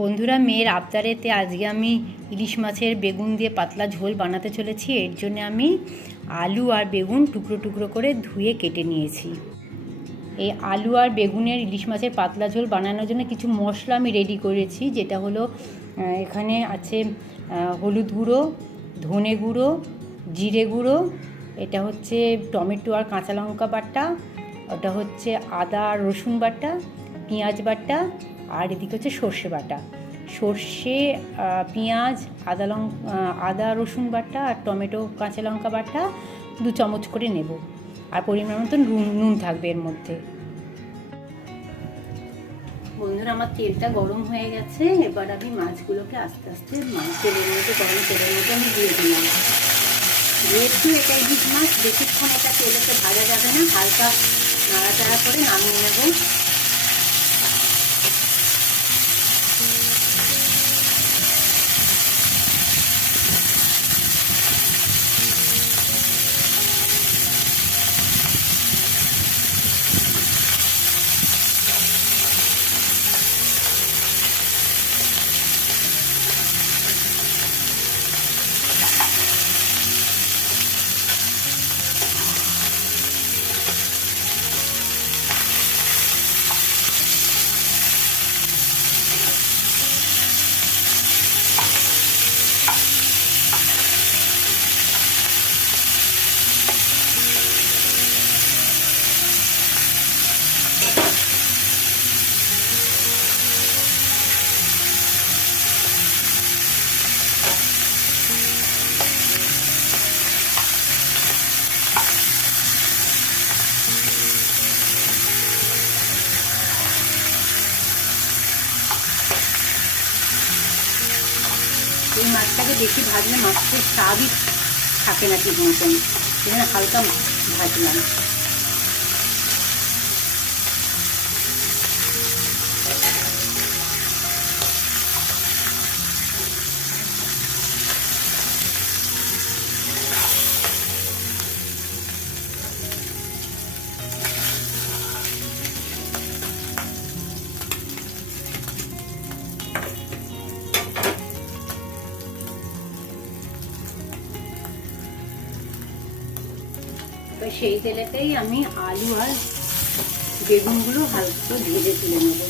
বন্ধুরা, মেয়ের আবদারেতে আজকে আমি ইলিশ মাছের বেগুন দিয়ে পাতলা ঝোল বানাতে চলেছি। এর জন্য আমি আলু আর বেগুন টুকরো টুকরো করে ধুয়ে কেটে নিয়েছি। এই আলু আর বেগুনের ইলিশ মাছের পাতলা ঝোল বানানোর জন্য কিছু মশলা আমি রেডি করেছি, যেটা হলো এখানে আছে হলুদ গুঁড়ো, ধনে গুঁড়ো, জিরে গুঁড়ো, এটা হচ্ছে টমেটো আর কাঁচা লঙ্কা বাটা, ওটা হচ্ছে আদা আর রসুন বাটা, পেঁয়াজ বাটা, আর এদিকে হচ্ছে সর্ষে বাটা। সর্ষে, পেঁয়াজ, আদা রসুন বাটা আর টমেটো কাঁচা লঙ্কা বাটা 2 চামচ করে নেব। আর পরিমাণ মতন নুন থাকবে এর মধ্যে। বন্ধুরা, আমার তেলটা গরম হয়ে গেছে। এবার আমি মাছগুলোকে আস্তে আস্তে তেলের মধ্যে গরম তেলের মধ্যে আমি দিয়ে দিলাম। যেহেতু এটা ইলিশ মাছ, বেশিক্ষণ এটা তেলেতে ভাজা যাবে না, হালকা নাড়াচাড়া করে নামিয়ে নেব। এই মাছটাকে বেশি ভাজলে মাছের স্বাদই থাকে না ঠিক মতন, সেখানে হালকা ভাজলাম। সেই তেলেতেই আমি আলু আর বেগুনগুলো হালকা ভেজে তুলে নেব।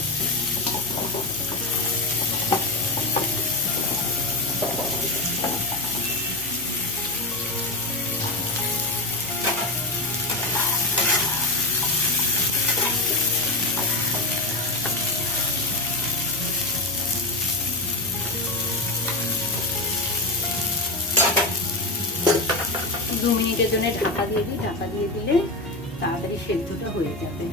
2 মিনিটের জন্য ঢাকা দিয়ে দিই। ঢাকা দিয়ে দিলে তাড়াতাড়ি সেদ্ধটা হয়ে যাবে।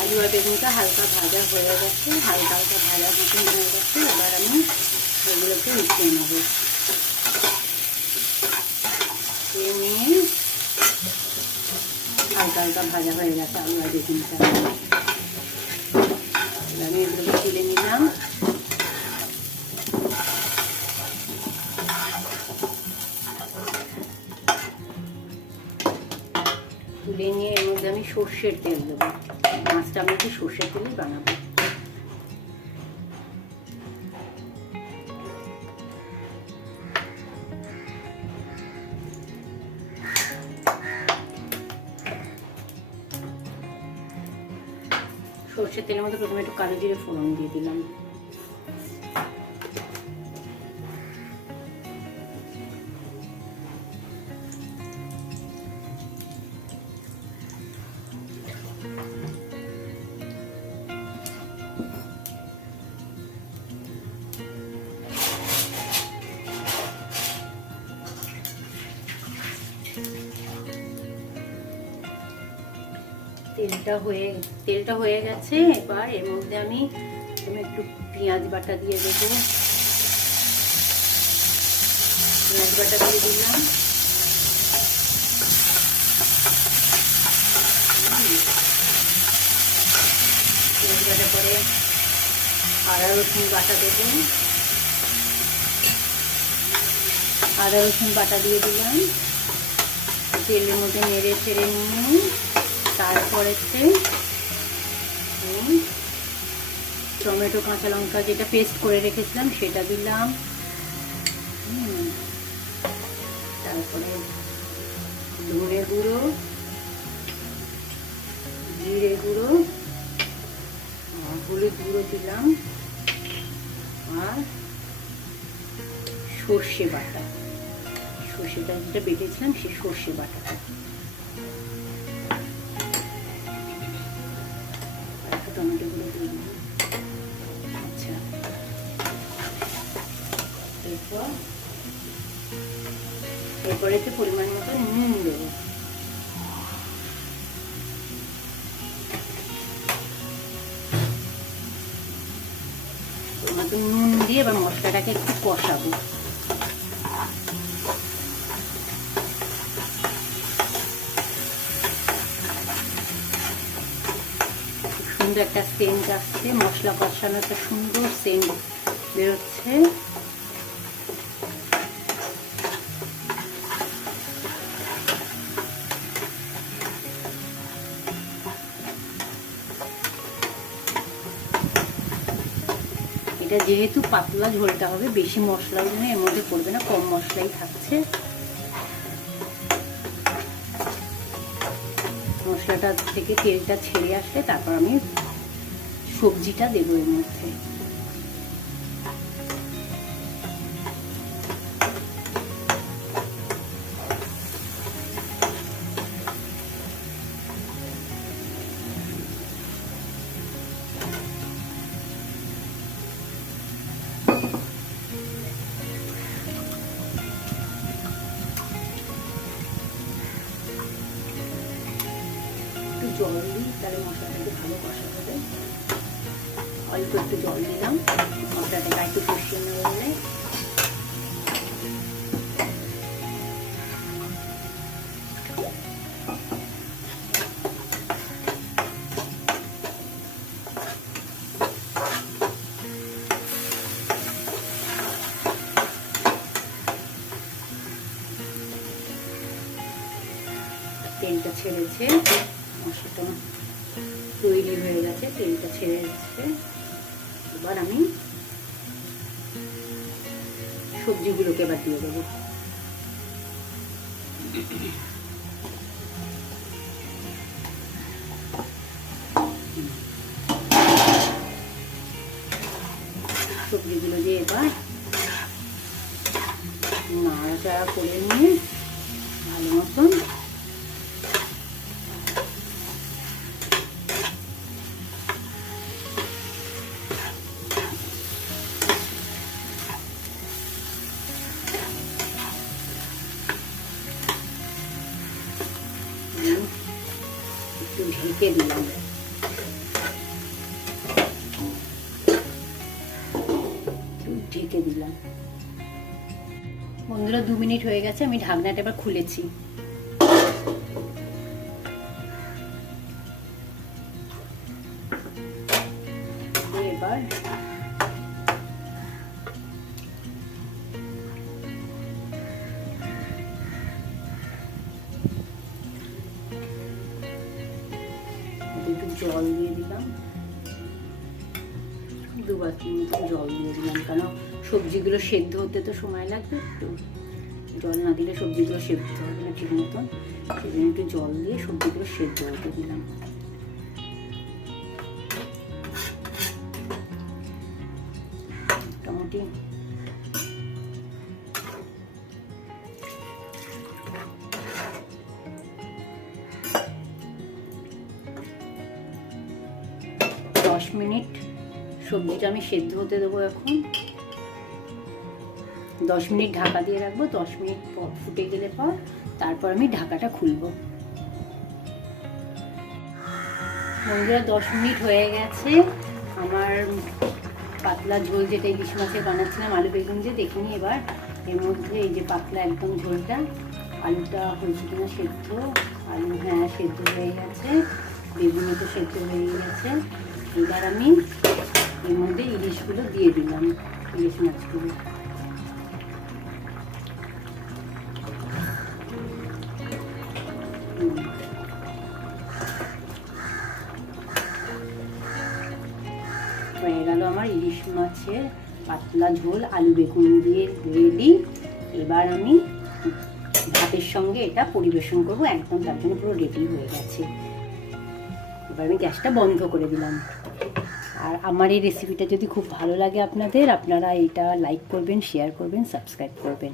আলু আর বেগুনটা হালকা ভাজা হয়ে গেছে, হালকা হালকা ভাজা মতন হয়ে গেছে। এবার আমি এগুলোকে উঠিয়ে নেব। নিয়ে হালকা হালকা ভাজা হয়ে গেছে আলু আর বেগুনটা। আমি এগুলোকে তুলে নিলাম। তুলে নিয়ে এর মধ্যে আমি সর্ষের তেল দেবো। মাছটা আমি একটু সর্ষের তেলই বানাবো। সর্ষের তেলের মধ্যে প্রথমে একটু কালো জিরে ফোড়ন দিয়ে দিলাম। তেলটা হয়ে গেছে। এবার এর মধ্যে আমি একটু পেঁয়াজ বাটা দিয়ে দেবো। পেঁয়াজ বাটা দিয়ে দিলাম। পেঁয়াজ বাটা পরে আদা রসুন বাটা দেবো। আদা রসুন বাটা দিয়ে দিলাম। তেলের মধ্যে নেড়ে ছেড়ে নিয়ে তারপরেতে টমেটো কাঁচা লঙ্কা যেটা পেস্ট করে রেখেছিলাম সেটা দিলাম। তারপরে ধনে গুঁড়ো, জিরে গুঁড়ো, হলুদ গুঁড়ো দিলাম আর সর্ষে বাটা। সর্ষেটা যেটা বেটেছিলাম সেই সর্ষে বাটাটা। টমেটো গুলো দিয়ে দিলাম। আচ্ছা, এরপরে পরিমাণ মতো নুন দেবো। নুন দিয়ে এবার মশলাটাকে একটু কষাবো। সুন্দর একটা সেন্ট আসছে, মশলা কষানো একটা সুন্দর সেন্ট বেরোচ্ছে। এটা যেহেতু পাতলা ঝোলটা হবে, বেশি মশলা এর মধ্যে পড়বে না, কম মশলাই থাকছে। মশলাটা থেকে তেলটা ছেড়ে আসলে তারপর আমি সবজিটা দেবো এর মধ্যে। জল দিই, তাহলে মশলাটাকে ভালো কষা হবে। অল্প একটু জল দিলাম, মশলাটাকে একটু কষিয়ে নেবো বলে। তেলটা ছেড়েছে, মশলাটা তৈরি হয়ে গেছে, তেলটা ছেড়ে এসেছে। এবার আমি সবজিগুলোকে এবার দিয়ে দেবো। সবজিগুলো দিয়ে এবার নাড়াচাড়া করে নিয়ে ভালো মতন একটু ঢেকে দিলাম। ঢেকে দিলাম। বন্ধুরা 2 মিনিট হয়ে গেছে, আমি ঢাকনাটা এবার খুলেছি। এবার একটু জল দিয়ে দিলাম, 2 বাটি মতো জল দিয়ে দিলাম, কারণ সবজিগুলো সেদ্ধ হতে তো সময় লাগবে, একটু জল না দিলে সবজিগুলো সেদ্ধ হবে না ঠিক মতন, সেজন্য একটু জল দিয়ে সবজিগুলো সেদ্ধ হতে দিলাম। মোটামুটি 10 মিনিট সবজিটা আমি সেদ্ধ হতে দেবো। এখন 10 মিনিট ঢাকা দিয়ে রাখবো, 10 মিনিট পর ফুটে গেলে পর তারপর আমি ঢাকাটা খুলবো। বন্ধুরা 10 মিনিট হয়ে গেছে, আমার পাতলা ঝোল যেটা ইলিশ মাছের বানাচ্ছিলাম আলু বেগুন দিয়ে, দেখিনি এবার এর মধ্যে এই যে পাতলা একদম ঝোলটা, আলুটা হয়েছে কিনা সেদ্ধ, আলু হ্যাঁ সেদ্ধ হয়ে গেছে, বেগুনও তো সেদ্ধ হয়ে গেছে। এবার আমি এর মধ্যে ইলিশগুলো দিয়ে দিলাম, ইলিশ মাছগুলো। হয়ে গেল আমার ইলিশ মাছের পাতলা ঝোল আলু বেগুন দিয়ে রেডি। এবার আমি ভাতের সঙ্গে এটা পরিবেশন করবো, একদম তার জন্য পুরো রেডি হয়ে গেছে। এবার আমি গ্যাসটা বন্ধ করে দিলাম। আর আমার এই রেসিপিটা যদি খুব ভালো লাগে আপনাদের, আপনারা এটা লাইক করবেন, শেয়ার করবেন, সাবস্ক্রাইব করবেন।